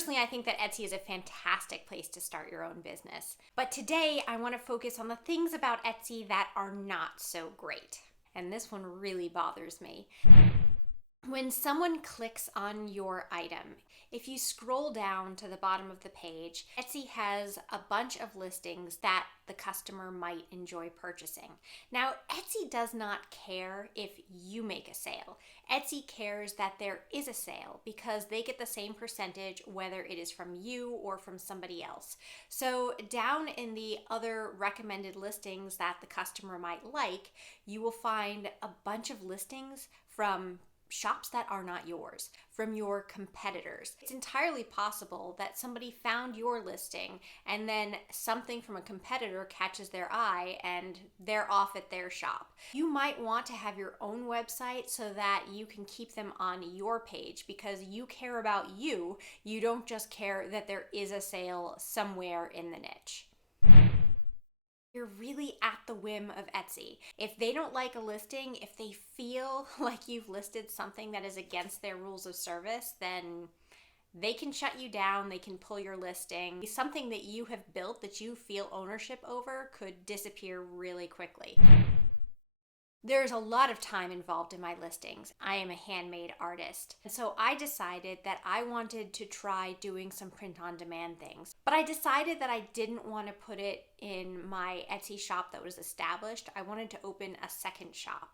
Personally, I think that Etsy is a fantastic place to start your own business. But today, I want to focus on the things about Etsy that are not so great. And this one really bothers me. When someone clicks on your item, if you scroll down to the bottom of the page, Etsy has a bunch of listings that the customer might enjoy purchasing. Now, Etsy does not care if you make a sale. Etsy cares that there is a sale because they get the same percentage whether it is from you or from somebody else. So down in the other recommended listings that the customer might like, you will find a bunch of listings from shops that are not yours, from your competitors. It's entirely possible that somebody found your listing and then something from a competitor catches their eye and they're off at their shop. You might want to have your own website so that you can keep them on your page because you care about you. You don't just care that there is a sale somewhere in the niche. You're really at the whim of Etsy. If they don't like a listing, if they feel like you've listed something that is against their rules of service, then they can shut you down, they can pull your listing. Something that you have built that you feel ownership over could disappear really quickly. There's a lot of time involved in my listings. I am a handmade artist. And so I decided that I wanted to try doing some print-on-demand things. But I decided that I didn't want to put it in my Etsy shop that was established. I wanted to open a second shop.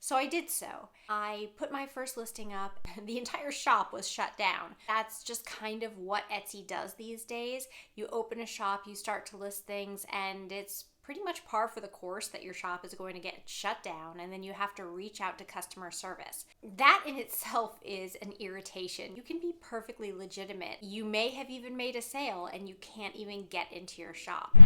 So I did so. I put my first listing up. The entire shop was shut down. That's just kind of what Etsy does these days. You open a shop, you start to list things, and it's pretty much par for the course that your shop is going to get shut down and then you have to reach out to customer service. That in itself is an irritation. You can be perfectly legitimate. You may have even made a sale and you can't even get into your shop.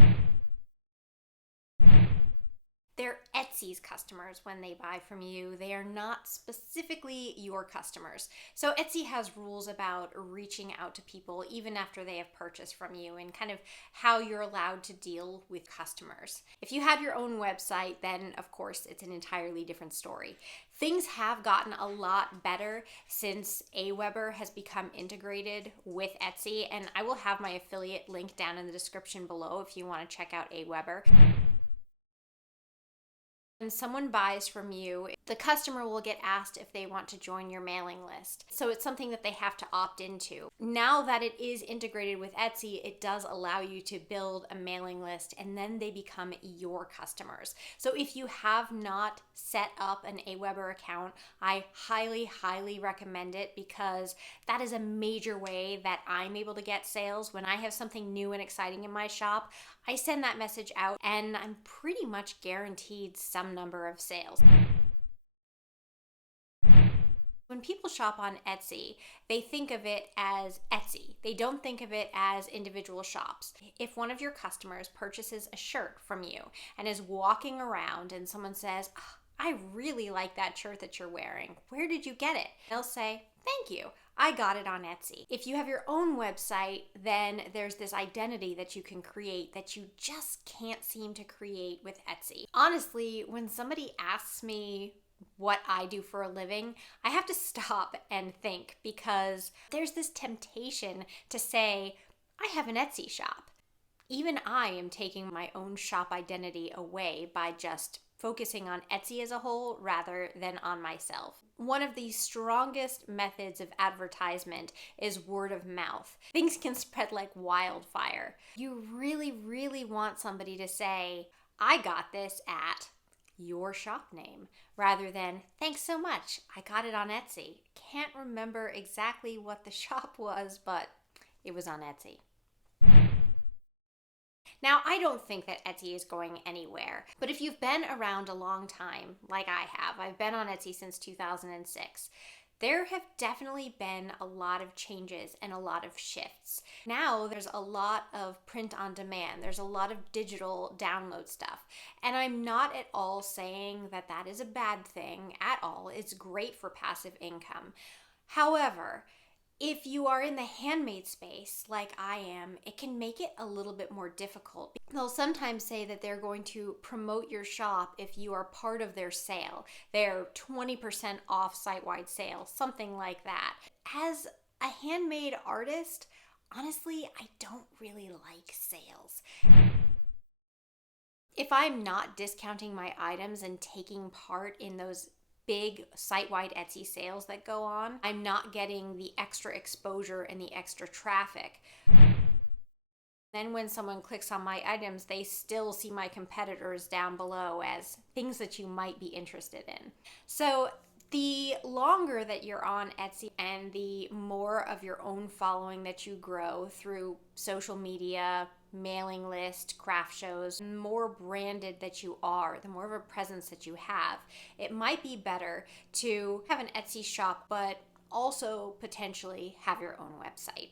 They're Etsy's customers when they buy from you. They are not specifically your customers. So Etsy has rules about reaching out to people even after they have purchased from you and kind of how you're allowed to deal with customers. If you have your own website, then of course it's an entirely different story. Things have gotten a lot better since AWeber has become integrated with Etsy, and I will have my affiliate link down in the description below if you want to check out AWeber. When someone buys from you, the customer will get asked if they want to join your mailing list. So it's something that they have to opt into. Now that it is integrated with Etsy, it does allow you to build a mailing list and then they become your customers. So if you have not set up an AWeber account, I highly, highly recommend it because that is a major way that I'm able to get sales. When I have something new and exciting in my shop, I send that message out and I'm pretty much guaranteed some number of sales. When people shop on Etsy, they think of it as Etsy. They don't think of it as individual shops. If one of your customers purchases a shirt from you and is walking around and someone says, "Oh, I really like that shirt that you're wearing. Where did you get it?" They'll say, "Thank you. I got it on Etsy." If you have your own website, then there's this identity that you can create that you just can't seem to create with Etsy. Honestly, when somebody asks me what I do for a living, I have to stop and think because there's this temptation to say, I have an Etsy shop. Even I am taking my own shop identity away by just focusing on Etsy as a whole rather than on myself. One of the strongest methods of advertisement is word of mouth. Things can spread like wildfire. You really, really want somebody to say, I got this at your shop name, rather than, thanks so much, I got it on Etsy. Can't remember exactly what the shop was, but it was on Etsy. Now, I don't think that Etsy is going anywhere, but if you've been around a long time, like I have, I've been on Etsy since 2006, there have definitely been a lot of changes and a lot of shifts. Now there's a lot of print on demand. There's a lot of digital download stuff. And I'm not at all saying that that is a bad thing at all. It's great for passive income. However, if you are in the handmade space like I am, it can make it a little bit more difficult. They'll sometimes say that they're going to promote your shop if you are part of their sale, their 20% off site-wide sale, something like that. As a handmade artist, honestly, I don't really like sales. If I'm not discounting my items and taking part in those big site-wide Etsy sales that go on, I'm not getting the extra exposure and the extra traffic. Then when someone clicks on my items, they still see my competitors down below as things that you might be interested in. So the longer that you're on Etsy and the more of your own following that you grow through social media, mailing list, craft shows, the more branded that you are, the more of a presence that you have, it might be better to have an Etsy shop, but also potentially have your own website.